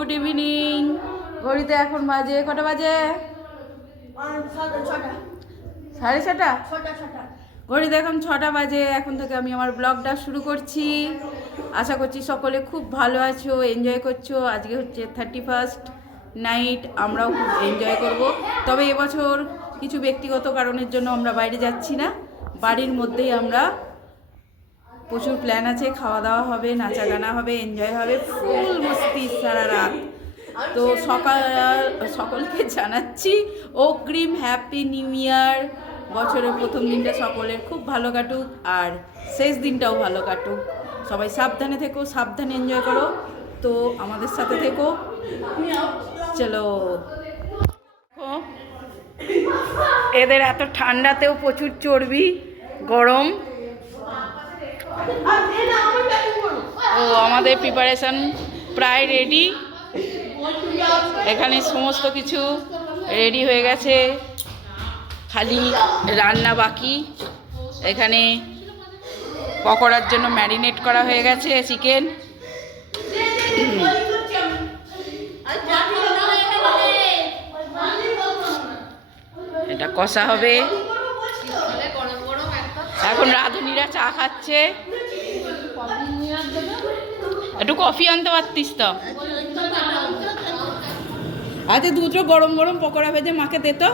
Good evening. ঘড়িতে এখন বাজে কটা বাজে? 6:30। ঘড়িতে এখন 6টা বাজে। এখন থেকে আমি আমার ব্লগটা শুরু করছি। আশা করছি সকলে খুব ভালো আছো, এনজয় করছো। আজকে হচ্ছে 31st নাইট। আমরাও খুব এনজয় করব। তবে এবছর কিছু ব্যক্তিগত কারণের জন্য আমরা বাইরে যাচ্ছি না, বাড়ির মধ্যেই আমরা। প্রচুর প্ল্যান আছে, খাওয়া দাওয়া হবে, নাচা গানা হবে, এনজয় হবে, ফুল মস্তি সারা রাত। তো সকলকে জানাচ্ছি অগ্রিম হ্যাপি নিউ ইয়ার। বছরের প্রথম দিনটা সকলের খুব ভালো কাটুক, আর শেষ দিনটাও ভালো কাটুক। সবাই সাবধানে থেকো, সাবধানে এনজয় করো। তো আমাদের সাথে থেকো। চলো। এদের এত ঠান্ডাতেও প্রচুর চর্বি, গরম। ও আমাদের প্রিপারেশন প্রায় রেডি। এখানে সমস্ত কিছু রেডি হয়ে গেছে, খালি রান্না বাকি। এখানে পকোড়ার জন্য ম্যারিনেট করা হয়ে গেছে চিকেন। এটা কষা হবে। এখন রাঁধুনিরা চা খাচ্ছে। একটু কফি আনতে পারতিস তো। আচ্ছা, দুটো গরম গরম পকোড়া ভেজে মাকে দে তো।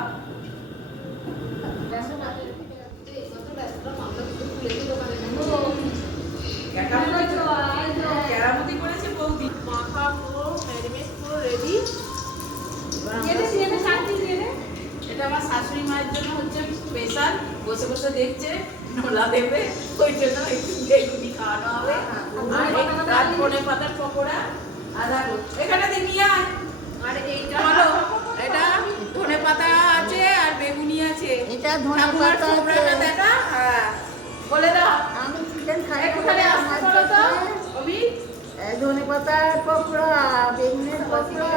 এটা আমার শাশুড়ি মায়ের জন্য হচ্ছে স্পেশাল। বসে বসে দেখছে নোলা দেবে, ওই জন্য একটু বেগুনি খাওয়ানো হবে। আর ধনে পাতার পকোড়া আধা এখানে নিয়ে আয়। আর এইটা হলো, এটা ধনে পাতা আছে আর বেগুনি আছে। এটা ধনে পাতা দেখা। হ্যাঁ, বলে দাও। আমি চিকেন খাই। একটুখানি আসতে বলো তো অভি। ধনে পাতার পকোড়া, বেগুনের পকোড়া।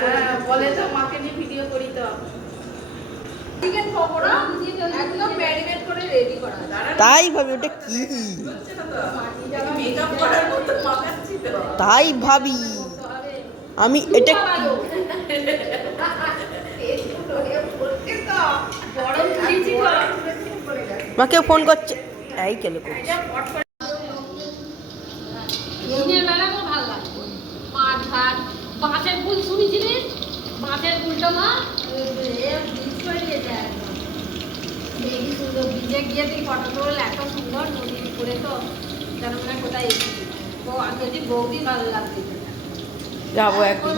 হ্যাঁ, বলে তো, মাকে নিয়ে ভিডিও করি তো। চিকেন পকোড়া একদম ম্যারিনেট করে রেডি করা। তাই ভাবি ওটা কি? মেকআপ করার মতো মাখাচ্ছি তো। তাই ভাবি আমি এটা মাকে ফোন করছে। এই কেন করছে? বাঁশের ফুল শুনেছিলেন? বাঁশের ফুলটা মা ভিজে গিয়ে তুই ফটো তোল। এত সুন্দর নদীর উপরে, তো জানো না কোথায় এসেছি। তো আমি যদি বৌদি ভালো লাগছে যাবো একদিন।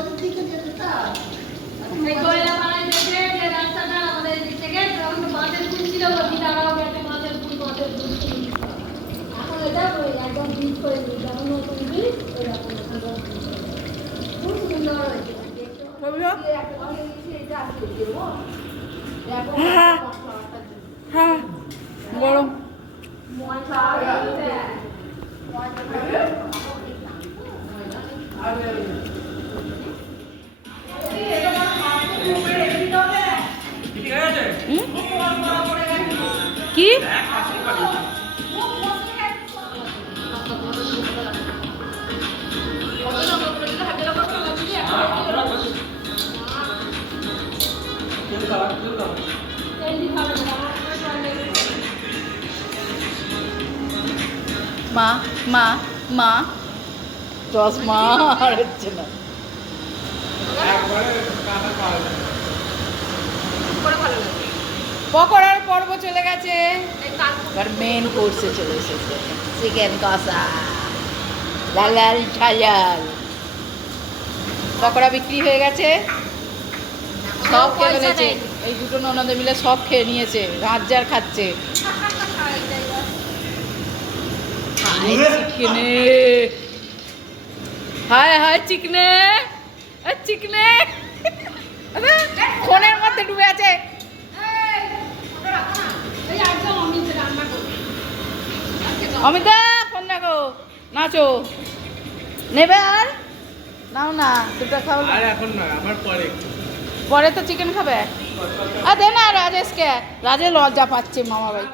রাস্তাটা আমাদের এদিক থেকে তখন তো বাঁশের ফুল ছিল, তারাও গেছে বাঁশের ফুল এখন এটা একদম ব্রিজ করে দিই, যেমন নতুন ব্রিজ এরকম খুব সুন্দর হয়েছে। হ্যাঁ, গরম। কি মা মা মা চশমা আর হচ্ছে না। পকোড়ার পর্ব চলে গেছে, এবার মেন কোর্সে চলে এসেছে চিকেন কষা। লাল ঝাল পকোড়া বিক্রি হয়ে গেছে, সব খেয়ে ফেলেছে। এই দুটো ননদে মিলে সব খেয়ে নিয়েছে, রাজ্জার খাচ্ছে। চিকেনে হায় হায়, চিকনে চিকনে ফোনের মধ্যে ডুবে আছে। অমিতা ফোন দেখো, নাচো নেবে। আর নাও না, দুটো খাও। আর এখন না, আমার পরে। পরে তো চিকেন খাবে। আর দে না রাজেশকে, রাজেশ লজ্জা পাচ্ছে মামা ভাই।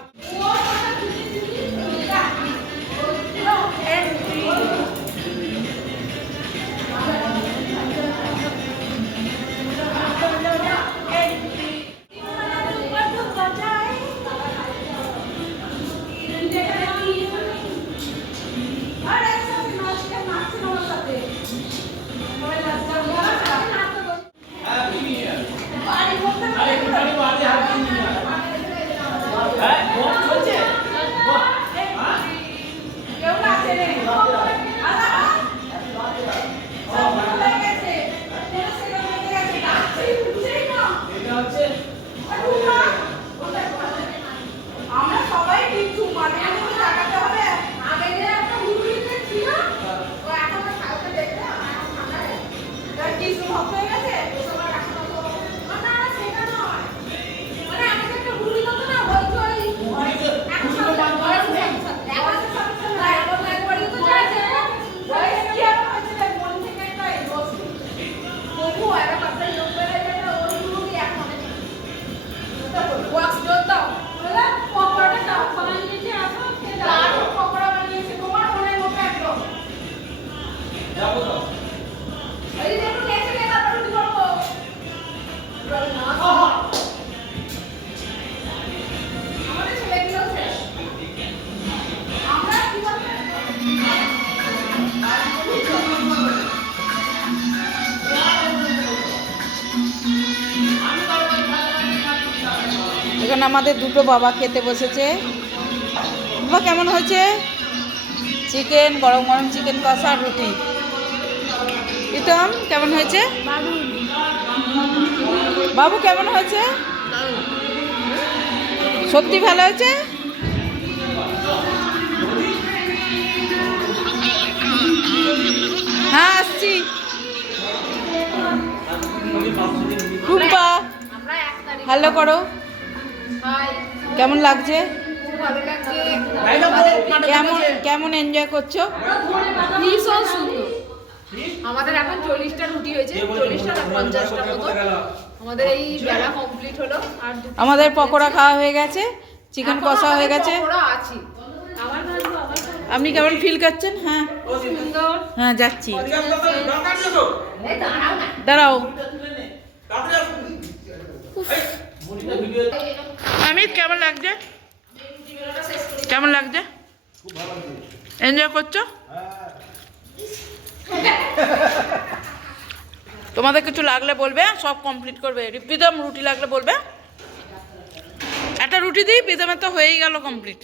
এখানে আমাদের দুটো বাবা খেতে বসেছে। বাবা কেমন হয়েছে? চিকেন, গরম গরম চিকেন কষা আর রুটি। প্রীতম কেমন হয়েছে? বাবু কেমন হয়েছে? সত্যি ভালো হয়েছে? হ্যাঁ আসছি। রূপা আমরা 1 তারিখ হ্যালো করো। হাই কেমন লাগছে? খুব ভালো লাগছে। কেমন কেমন এনজয় করছো? ভীষণ সুন্দর। আমাদের এখন 40টা রুটি হয়েছে, 40টা না 50টা মতো। আমাদের এই বেলা কমপ্লিট হলো। আর আমাদের পকোড়া খাওয়া হয়ে গেছে, চিকেন কষা হয়ে গেছে। পকোড়া আছে। আবার ভাজবো, আবার খাবো। আপনি কেমন ফিল করছেন? হ্যাঁ সুন্দর। হ্যাঁ যাচ্ছি। এই দাঁড়াও না। দাঁড়াও। অমিত কেমন লাগছে? কেমন লাগছে? এনজয় করছো? তোমাদের কিছু লাগলে বলবে, সব কমপ্লিট করবে। প্রীতম রুটি লাগলে বলবে। একটা রুটি দিই, প্রীতমের তো হয়েই গেল কমপ্লিট।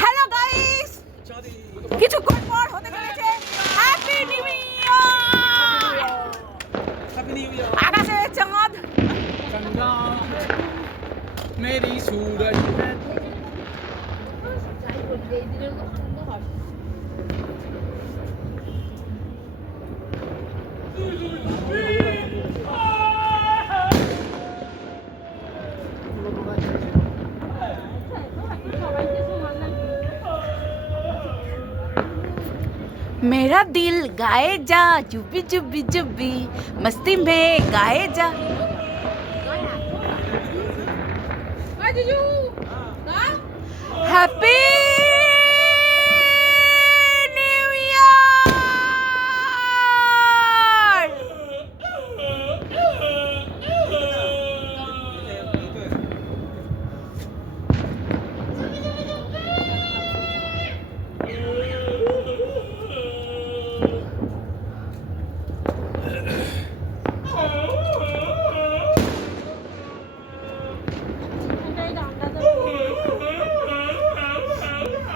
হ্যালো গাইস, কিছুক্ষণ পর হতে চলেছে হ্যাপি নিউ ইয়ার। আকাশে চাঁদ, मेरी सूरज है। मेरा दिल गाए जा, जुबी जुबी जुबी मस्ती में गाए जा। জিজু না হ্যাপি নিউ ইয়ার।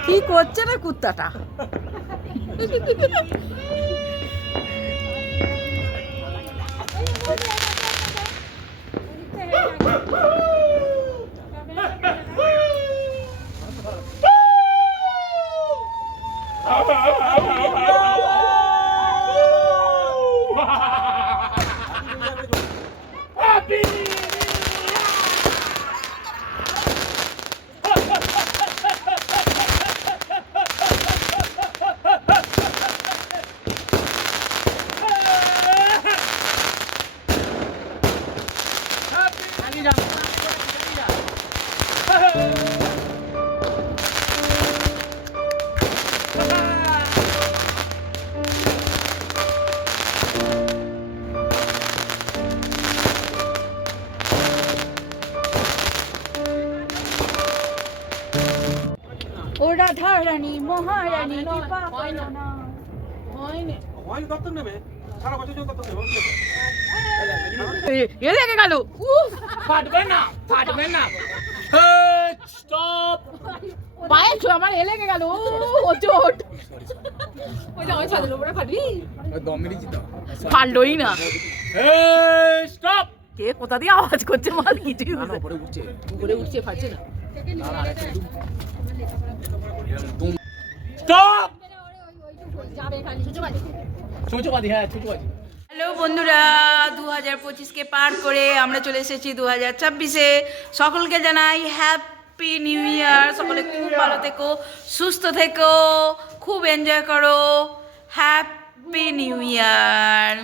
কি করছে না কুত্তাটা? ও রাধারানী মহারানী কৃপা করো না। এ লেগে গেল। ফাটবে না স্টপ পায়ে ছো আমার এ লেগে গেল ও চোট ওই যে আমার ছাদের উপরে ফাটবি দম মেরেছি তো পারলই না। স্টপ কে কোথা দিয়ে আওয়াজ করছে মাল কিছুই বুঝতে উপরে উঠছে উপরে উঠছে ফাটছে না স্টপ যাবে খালি সুযোগ চোচবাদি হ্যাঁ চোচবাদি হ্যালো বন্ধুরা, 2025কে পার করে আমরা চলে এসেছি 2026-এ। সকলকে জানাই হ্যাপি নিউ ইয়ার। সকলে খুব ভালো থেকো, সুস্থ থেকো, খুব এনজয় করো। Happy new year.